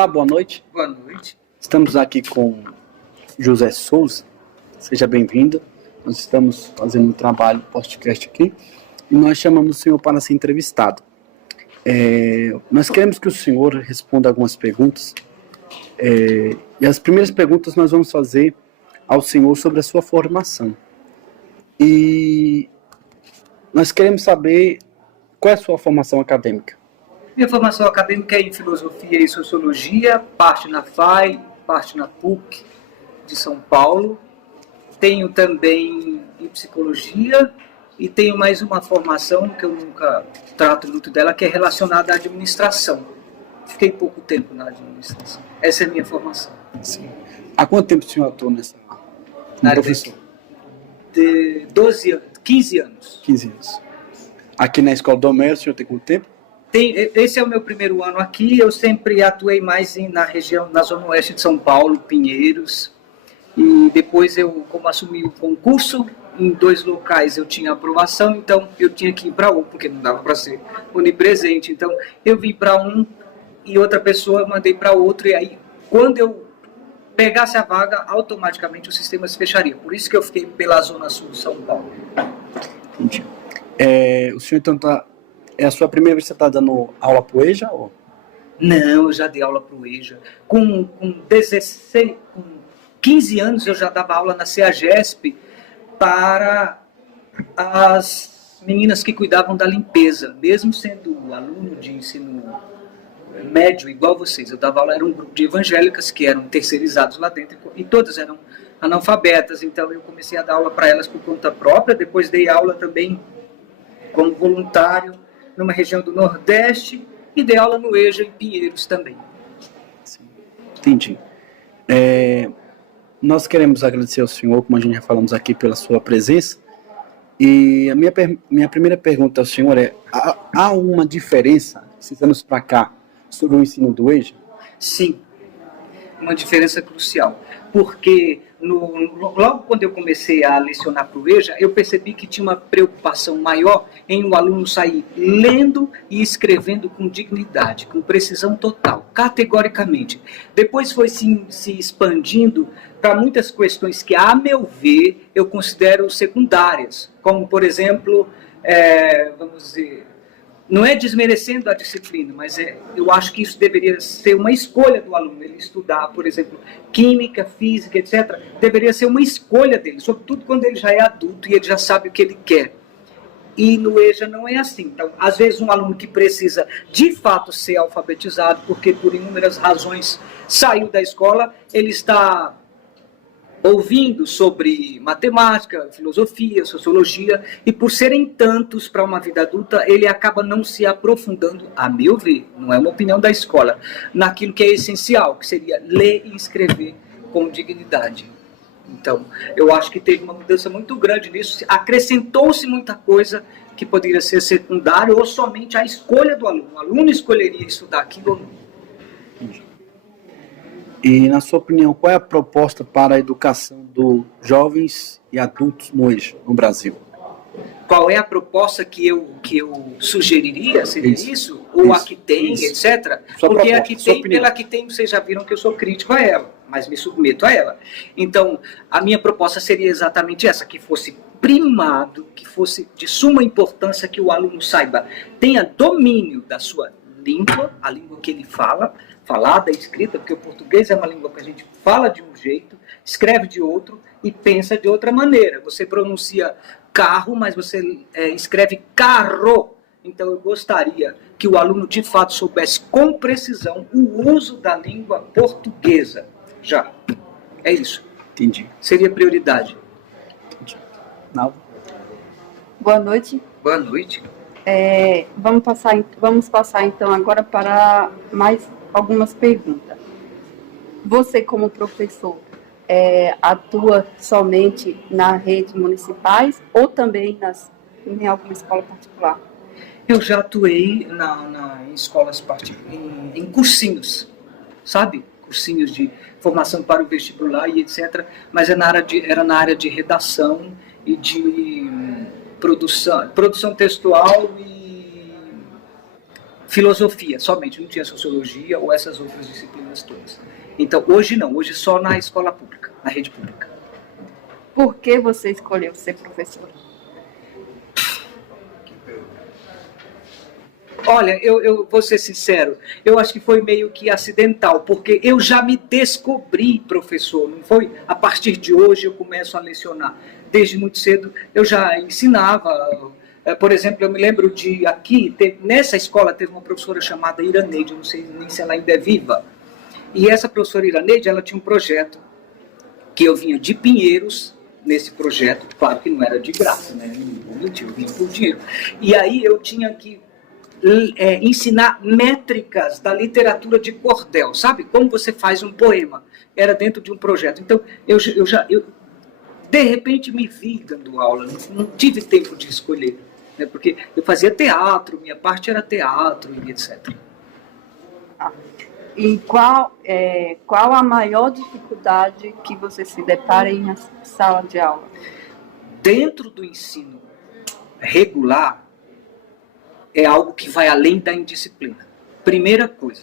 Olá, boa noite. Boa noite. Estamos aqui com José Souza. Seja bem-vindo. Nós estamos fazendo um trabalho podcast aqui e nós chamamos o senhor para ser entrevistado. Nós queremos que o senhor responda algumas perguntas. E as primeiras perguntas nós vamos fazer ao senhor sobre a sua formação. E nós queremos saber qual é a sua formação acadêmica. Minha formação acadêmica é em filosofia e sociologia, parte na FAI, parte na PUC de São Paulo. Tenho também em psicologia e tenho mais uma formação que eu nunca trato muito dela, que é relacionada à administração. Fiquei pouco tempo na administração. Essa é a minha formação. Sim. Há quanto tempo o senhor atua nessa profissão? De 12 anos, 15 anos. 15 anos. Aqui na Escola do Homero, o senhor tem quanto tempo? Esse é o meu primeiro ano aqui. Eu sempre atuei mais na região, na zona oeste de São Paulo, Pinheiros. E depois como assumi o concurso, em 2 locais eu tinha aprovação, então eu tinha que ir para um, porque não dava para ser onipresente. Então eu vim para um e outra pessoa mandei para outro, e aí quando eu pegasse a vaga, automaticamente o sistema se fecharia. Por isso que eu fiquei pela zona sul de São Paulo. Entendi. O senhor então é a sua primeira vez que você está dando aula para o EJA? Ou? Não, eu já dei aula para o EJA. Com 15 anos eu já dava aula na CEAGESP para as meninas que cuidavam da limpeza, mesmo sendo aluno de ensino médio igual vocês. Eu dava aula, era um grupo de evangélicas que eram terceirizados lá dentro e todas eram analfabetas, então eu comecei a dar aula para elas por conta própria. Depois dei aula também como voluntário numa região do Nordeste e dei aula no EJA em Pinheiros também. Sim. Entendi. Nós queremos agradecer ao senhor, como a gente já falamos aqui, pela sua presença. E a minha primeira pergunta ao senhor é: há uma diferença, esses anos para cá, sobre o ensino do EJA? Sim, uma diferença crucial. Porque logo quando eu comecei a lecionar para o EJA, eu percebi que tinha uma preocupação maior em o aluno sair lendo e escrevendo com dignidade, com precisão total, categoricamente. Depois foi se expandindo para muitas questões que, a meu ver, eu considero secundárias, como, por exemplo, vamos dizer, não é desmerecendo a disciplina, mas eu acho que isso deveria ser uma escolha do aluno, ele estudar, por exemplo, química, física, etc. Deveria ser uma escolha dele, sobretudo quando ele já é adulto e ele já sabe o que ele quer. E no EJA não é assim. Então, às vezes, um aluno que precisa, de fato, ser alfabetizado, porque por inúmeras razões saiu da escola, ele está ouvindo sobre matemática, filosofia, sociologia, e por serem tantos para uma vida adulta, ele acaba não se aprofundando, a meu ver, não é uma opinião da escola, naquilo que é essencial, que seria ler e escrever com dignidade. Então, eu acho que teve uma mudança muito grande nisso, acrescentou-se muita coisa que poderia ser secundário ou somente a escolha do aluno. O aluno escolheria estudar aquilo ou não. E, na sua opinião, qual é a proposta para a educação dos jovens e adultos no Brasil? Qual é a proposta que eu sugeriria? Seria isso? Ou a que tem, etc. Porque a que tem, pela que tem, vocês já viram que eu sou crítico a ela, mas me submeto a ela. Então, a minha proposta seria exatamente essa, que fosse primado, que fosse de suma importância que o aluno saiba, tenha domínio da sua língua, a língua que ele fala, falada, escrita, porque o português é uma língua que a gente fala de um jeito, escreve de outro e pensa de outra maneira. Você pronuncia carro, mas você escreve carro. Então eu gostaria que o aluno de fato soubesse com precisão o uso da língua portuguesa. Já. É isso. Entendi. Seria prioridade. Entendi. Nalva? Boa noite. Boa noite. Vamos passar então agora para mais algumas perguntas. Você, como professor, atua somente na rede municipais ou também em alguma escola particular? Eu já atuei em escolas em cursinhos, sabe? Cursinhos de formação para o vestibular e etc. Mas era na área de redação e de produção textual e filosofia somente, não tinha sociologia ou essas outras disciplinas todas. Então, hoje não, hoje só na escola pública, na rede pública. Por que você escolheu ser professora? Olha, eu vou ser sincero, eu acho que foi meio que acidental, porque eu já me descobri professor, não foi? A partir de hoje eu começo a lecionar. Desde muito cedo eu já ensinava. Por exemplo, eu me lembro de aqui, nessa escola teve uma professora chamada Iraneide, eu não sei nem se ela ainda é viva. E essa professora Iraneide, ela tinha um projeto que eu vinha de Pinheiros, nesse projeto, claro que não era de graça, né? Eu vinha por dinheiro. E aí eu tinha que ensinar métricas da literatura de cordel, sabe? Como você faz um poema. Era dentro de um projeto. Então, eu de repente me vi dando aula, não tive tempo de escolher, né? Porque eu fazia teatro, minha parte era teatro e etc. E qual a maior dificuldade que você se depara em sala de aula? Dentro do ensino regular, é algo que vai além da indisciplina. Primeira coisa,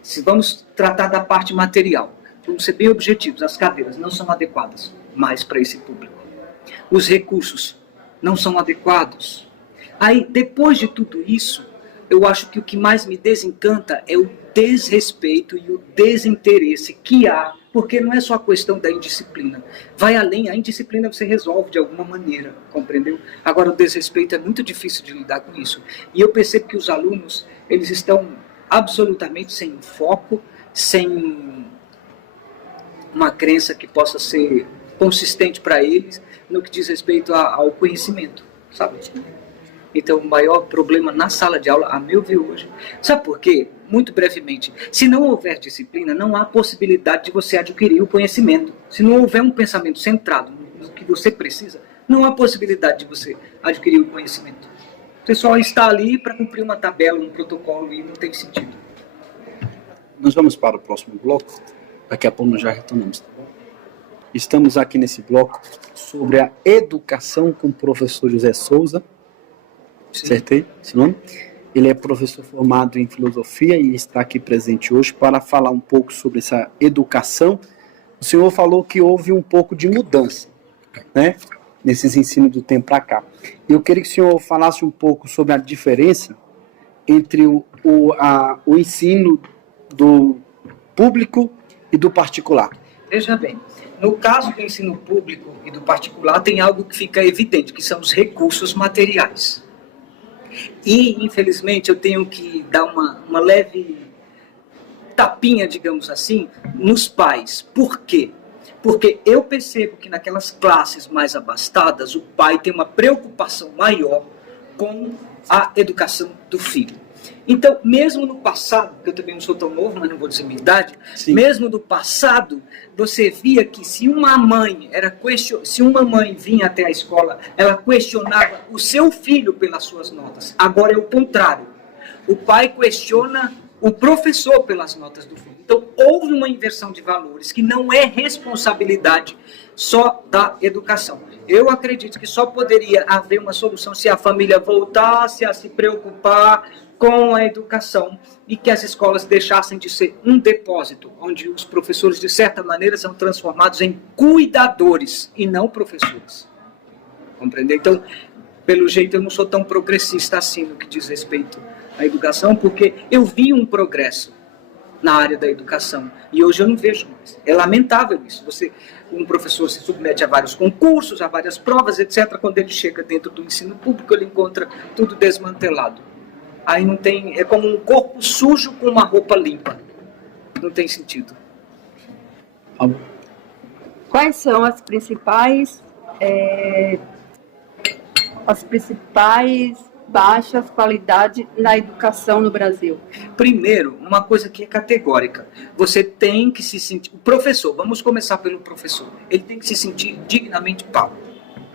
se vamos tratar da parte material, vamos ser bem objetivos, as cadeiras não são adequadas mais para esse público. Os recursos não são adequados. Aí, depois de tudo isso, eu acho que o que mais me desencanta é o desrespeito e o desinteresse que há, porque não é só a questão da indisciplina. Vai além, a indisciplina você resolve de alguma maneira, compreendeu? Agora, o desrespeito é muito difícil de lidar com isso. E eu percebo que os alunos, eles estão absolutamente sem foco, sem uma crença que possa ser consistente para eles no que diz respeito ao conhecimento, sabe? Então, o maior problema na sala de aula, a meu ver hoje, sabe por quê? Muito brevemente, se não houver disciplina, não há possibilidade de você adquirir o conhecimento. Se não houver um pensamento centrado no que você precisa, não há possibilidade de você adquirir o conhecimento. Você só está ali para cumprir uma tabela, um protocolo, e não tem sentido. Nós vamos para o próximo bloco, daqui a pouco nós já retornamos. Estamos aqui nesse bloco sobre a educação com o professor José Souza. Sim. Acertei esse nome? Ele é professor formado em filosofia e está aqui presente hoje para falar um pouco sobre essa educação. O senhor falou que houve um pouco de mudança, né, nesses ensinos do tempo para cá. Eu queria que o senhor falasse um pouco sobre a diferença entre o ensino do público e do particular. Veja bem, no caso do ensino público e do particular, tem algo que fica evidente, que são os recursos materiais. E, infelizmente, eu tenho que dar uma leve tapinha, digamos assim, nos pais. Por quê? Porque eu percebo que naquelas classes mais abastadas, o pai tem uma preocupação maior com a educação do filho. Então, mesmo no passado, que eu também não sou tão novo, mas não vou dizer minha idade, sim, mesmo no passado, você via que se uma mãe vinha até a escola, ela questionava o seu filho pelas suas notas. Agora é o contrário. O pai questiona o professor pelas notas do filho. Então, houve uma inversão de valores que não é responsabilidade só da educação. Eu acredito que só poderia haver uma solução se a família voltasse a se preocupar com a educação e que as escolas deixassem de ser um depósito, onde os professores, de certa maneira, são transformados em cuidadores e não professores. Compreendeu? Então, pelo jeito, eu não sou tão progressista assim no que diz respeito à educação, porque eu vi um progresso na área da educação e hoje eu não vejo mais. É lamentável isso. Um professor se submete a vários concursos, a várias provas, etc. Quando ele chega dentro do ensino público, ele encontra tudo desmantelado. Aí não tem, é como um corpo sujo com uma roupa limpa. Não tem sentido. Quais são as principais baixas qualidades na educação no Brasil? Primeiro, uma coisa que é categórica. Você tem que se sentir... O professor, vamos começar pelo professor. Ele tem que se sentir dignamente pago.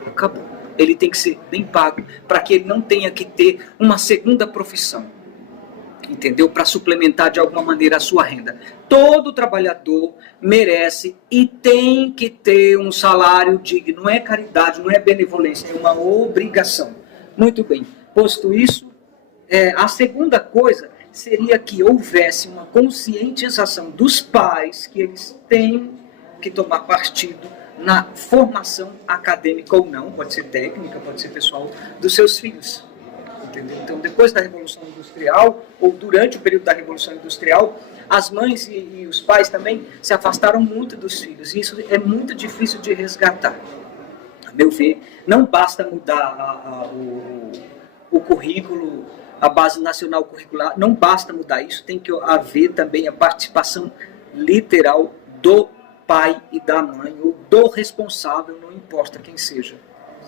Acabou. Ele tem que ser bem pago para que ele não tenha que ter uma segunda profissão, entendeu? Para suplementar de alguma maneira a sua renda. Todo trabalhador merece e tem que ter um salário digno. Não é caridade, não é benevolência, é uma obrigação. Muito bem. Posto isso, A segunda coisa seria que houvesse uma conscientização dos pais que eles têm que tomar partido na formação acadêmica ou não, pode ser técnica, pode ser pessoal, dos seus filhos. Entendeu? Então, depois da Revolução Industrial, ou durante o período da Revolução Industrial, as mães e os pais também se afastaram muito dos filhos. E isso é muito difícil de resgatar. A meu ver, não basta mudar o currículo, a base nacional curricular, não basta mudar isso, tem que haver também a participação literal do pai e da mãe, ou do responsável, não importa quem seja,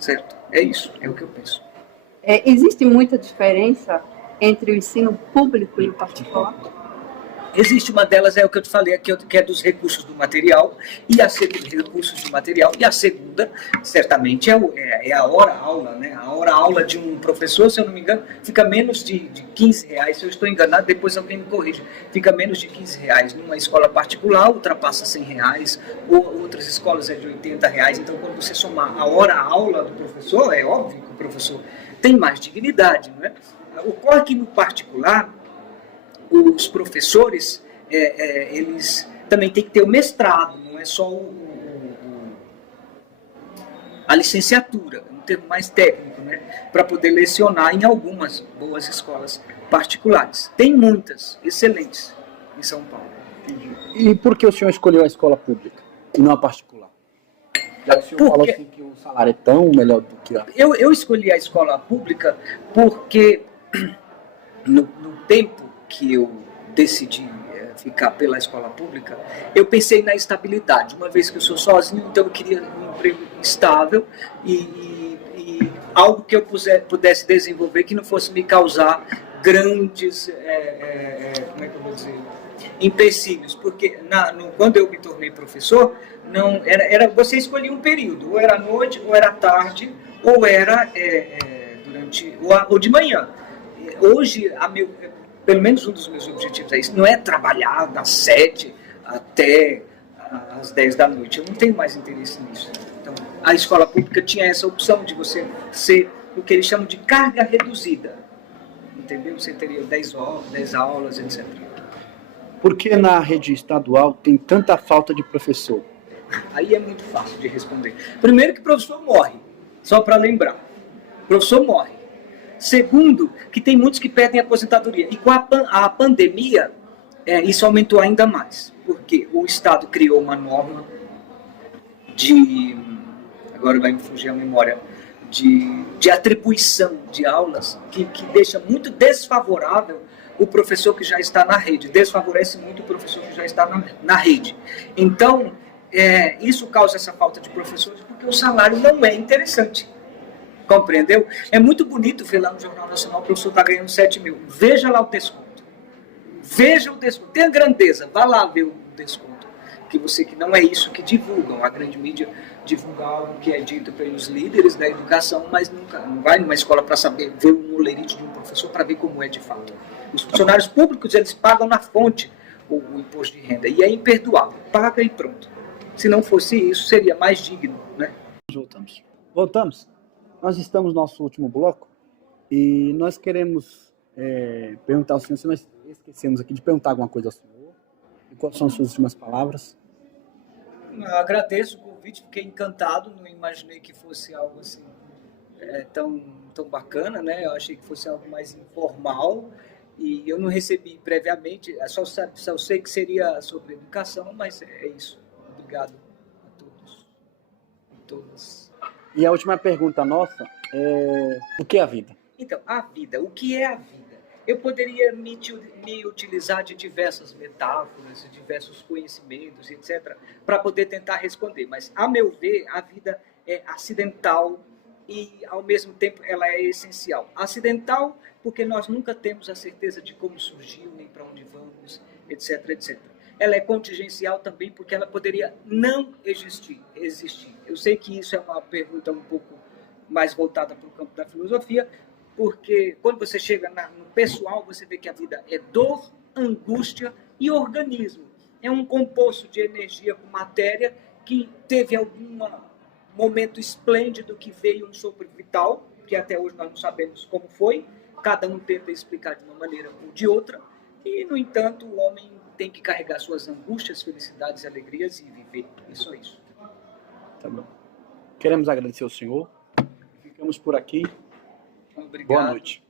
certo? É isso, é o que eu penso. Existe muita diferença entre o ensino público e o particular? Existe uma delas, é o que eu te falei, que é dos recursos do material, e a recursos do material, e a segunda, certamente, é a hora-aula, né? A hora-aula de um professor, se eu não me engano, fica menos de R$15, se eu estou enganado, depois alguém me corrige, fica menos de R$15. Numa escola particular, ultrapassa R$100, ou outras escolas é de R$80, então quando você somar a hora-aula do professor, é óbvio que o professor tem mais dignidade, não é? Ocorre que no particular, os professores, eles também têm que ter o mestrado, não é só a licenciatura, um termo mais técnico, né, para poder lecionar em algumas boas escolas particulares. Tem muitas, excelentes, em São Paulo. E por que o senhor escolheu a escola pública e não a particular? Já que o senhor falou assim que o salário é tão melhor do que a... Eu escolhi a escola pública porque no tempo que eu decidi ficar pela escola pública, eu pensei na estabilidade. Uma vez que eu sou sozinho, então eu queria um emprego estável e algo que eu pudesse desenvolver que não fosse me causar grandes, como é que eu vou dizer, empecilhos. Porque quando eu me tornei professor, não era você escolhia um período, ou era à noite, ou era à tarde, ou era ou de manhã. Hoje, pelo menos um dos meus objetivos é isso, não é trabalhar das 7 até às 10 da noite. Eu não tenho mais interesse nisso. Então, a escola pública tinha essa opção de você ser o que eles chamam de carga reduzida. Entendeu? Você teria 10 aulas, etc. Por que na rede estadual tem tanta falta de professor? Aí é muito fácil de responder. Primeiro que o professor morre, só para lembrar. O professor morre. Segundo, que tem muitos que pedem aposentadoria. E com a pandemia, isso aumentou ainda mais. Porque o Estado criou uma norma agora vai me fugir a memória, de atribuição de aulas, que deixa muito desfavorável o professor que já está na rede. Desfavorece muito o professor que já está na rede. Então, isso causa essa falta de professores, porque o salário não é interessante. Compreendeu? É muito bonito ver lá no Jornal Nacional o professor está ganhando 7 mil. Veja lá o desconto. Veja o desconto. Tem a grandeza. Vá lá ver o desconto. Que não é isso que divulgam. A grande mídia divulga algo que é dito pelos líderes da educação, mas não vai numa escola para saber ver o molerite de um professor para ver como é de fato. Os funcionários públicos, eles pagam na fonte o imposto de renda. E é imperdoável. Paga e pronto. Se não fosse isso, seria mais digno, né? Voltamos. Nós estamos no nosso último bloco e nós queremos perguntar ao senhor, se nós esquecemos aqui de perguntar alguma coisa ao senhor, e quais são as suas últimas palavras? Eu agradeço o convite, fiquei encantado, não imaginei que fosse algo assim tão bacana, né? Eu achei que fosse algo mais informal e eu não recebi previamente, só sei que seria sobre educação, mas é isso. Obrigado a todos e todas. E a última pergunta nossa é: o que é a vida? Então, a vida, o que é a vida? Eu poderia me utilizar de diversas metáforas, de diversos conhecimentos, etc., para poder tentar responder. Mas, a meu ver, a vida é acidental e, ao mesmo tempo, ela é essencial. Acidental porque nós nunca temos a certeza de como surgiu, nem para onde vamos, etc., etc. Ela é contingencial também porque ela poderia não existir. Eu sei que isso é uma pergunta um pouco mais voltada para o campo da filosofia, porque quando você chega no pessoal, você vê que a vida é dor, angústia e organismo. É um composto de energia com matéria que teve algum momento esplêndido que veio um sopro vital, que até hoje nós não sabemos como foi, cada um tenta explicar de uma maneira ou de outra, e, no entanto, o homem tem que carregar suas angústias, felicidades e alegrias e viver. É só isso. Tá bom. Queremos agradecer ao senhor. Ficamos por aqui. Obrigado. Boa noite.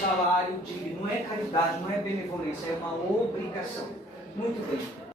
Salário digno não é caridade, não é benevolência, é uma obrigação. Muito bem.